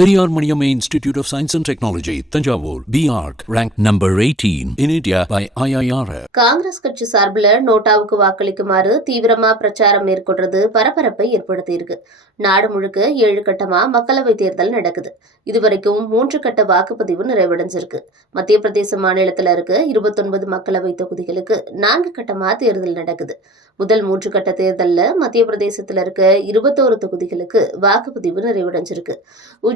Periyar Maniamma Institute of Science and Technology, Tanjavur, BARC, ranked number 18 in India by IIRF. Congress கட்சி சார்பில் நோட்டாவுக்கு வாக்களிக்குமாறு தீவிரமா பிரச்சாரம் மேற்கொள்றது பரபரப்பை ஏற்படுத்தியிருக்கு. நாடு முழுக்க ஏழு கட்டமா மக்களவை தேர்தல் நடக்குது. இதுவரைக்கும் மூன்று கட்ட வாக்குப்பதிவு நிறைவடைஞ்சிருக்கு. மத்திய பிரதேச மாநிலத்தில் இருக்க இருபத்தொன்பது மக்களவை தொகுதிகளுக்கு நான்கு கட்டமா தேர்தல் நடக்குது. முதல் மூன்று கட்ட தேர்தலில் மத்திய பிரதேசத்தில் இருக்க இருபத்தோரு தொகுதிகளுக்கு வாக்குப்பதிவு நிறைவடைஞ்சிருக்கு.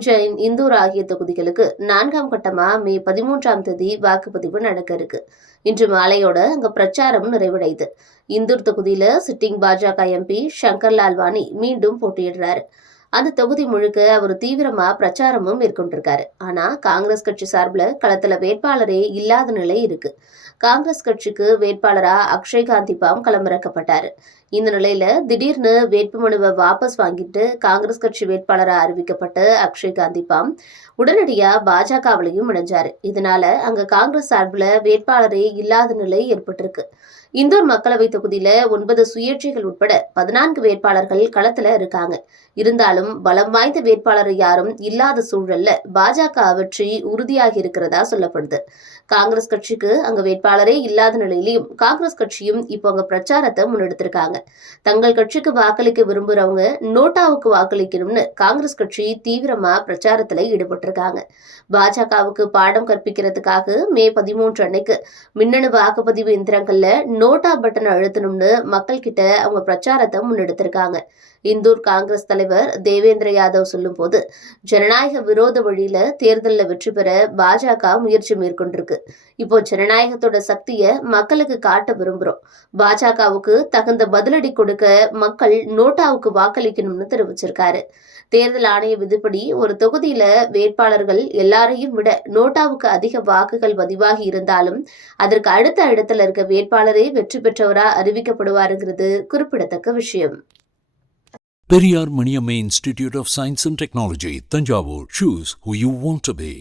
உஜ்ஜைன் இந்தூர் ஆகிய தொகுதிகளுக்கு நான்காம் கட்டமா மே பதிமூன்றாம் தேதி வாக்குப்பதிவு நடக்க இருக்கு. இன்று மாலையோட அங்க பிரச்சாரம் நிறைவடைது இந்தூர் தொகுதியில சிட்டிங் பாஜக எம்பி சங்கர் லால்வானி மீண்டும் போட்டியிடுறாரு. அந்த தொகுதி முழுக்க அவர் தீவிரமா பிரச்சாரமும் மேற்கொண்டிருக்காரு. ஆனா காங்கிரஸ் கட்சி சார்பில் களத்துல வேட்பாளரே இல்லாத நிலை இருக்கு. காங்கிரஸ் கட்சிக்கு வேட்பாளரா அக்ஷய் காந்தி பாம் களமிறக்கப்பட்டாரு. இந்த நிலையில திடீர்னு வேட்புமனுவை வாபஸ் வாங்கிட்டு காங்கிரஸ் கட்சி வேட்பாளராக அறிவிக்கப்பட்ட அக்ஷய் காந்தி பாம் உடனடியா பாஜகவிலையும் இணைஞ்சாரு. இதனால அங்க காங்கிரஸ் சார்பில் வேட்பாளரே இல்லாத நிலை ஏற்பட்டிருக்கு. இந்தூர் மக்களவை தொகுதியில ஒன்பது சுயேட்சைகள் உட்பட பதினான்கு வேட்பாளர்கள் களத்துல இருக்காங்க. இருந்தாலும் பலம் வாய்ந்த வேட்பாளர் யாரும் இல்லாத சூழல்ல பாஜக வெற்றி உறுதியாகி இருக்கிறதா சொல்லப்படுது. காங்கிரஸ் கட்சிக்கு அங்க வேட்பாளரே இல்லாத நிலையிலையும் காங்கிரஸ் கட்சியும் இப்போ அங்க பிரச்சாரத்தை முன்னெடுத்திருக்காங்க. தங்கள் கட்சிக்கு வாக்களிக்க விரும்புறவங்க நோட்டாவுக்கு வாக்களிக்கணும்னு காங்கிரஸ் கட்சி தீவிரமா பிரச்சாரத்துல ஈடுபட்டிருக்காங்க. பாஜகவுக்கு பாடம் கற்பிக்கிறதுக்காக மே பதிமூன்று அன்னைக்கு மின்னணு வாக்குப்பதிவு எந்திரங்கள்ல நோட்டா பட்டன் அழுத்தணும்னு மக்கள் கிட்ட அவங்க பிரச்சாரத்தை முன்னெடுத்திருக்காங்க. இந்தூர் காங்கிரஸ் தலைவர் தேவேந்திர யாதவ் சொல்லும் போது ஜனநாயக விரோத வழியில தேர்தலில் வெற்றி பெற பாஜக முயற்சி மேற்கொண்டிருக்கு. இப்போ ஜனநாயகத்தோட சக்தியை மக்களுக்கு காட்ட விரும்புகிறோம் பாஜகவுக்கு தகுந்த பதிலடி கொடுக்க மக்கள் நோட்டாவுக்கு வாக்களிக்கணும்னு தெரிவிச்சிருக்காரு. தேர்தல் ஆணைய விதிப்படி ஒரு தொகுதியில வேட்பாளர்கள் எல்லாரையும் விட நோட்டாவுக்கு அதிக வாக்குகள் பதிவாகி இருந்தாலும் அதற்கு அடுத்த இடத்துல இருக்க வேட்பாளரே வெற்றி பெற்றவரா அறிவிக்கப்படுவாருங்கிறது குறிப்பிடத்தக்க விஷயம் Periyar Maniammai institute of science and technology Thanjavur choose who you want to be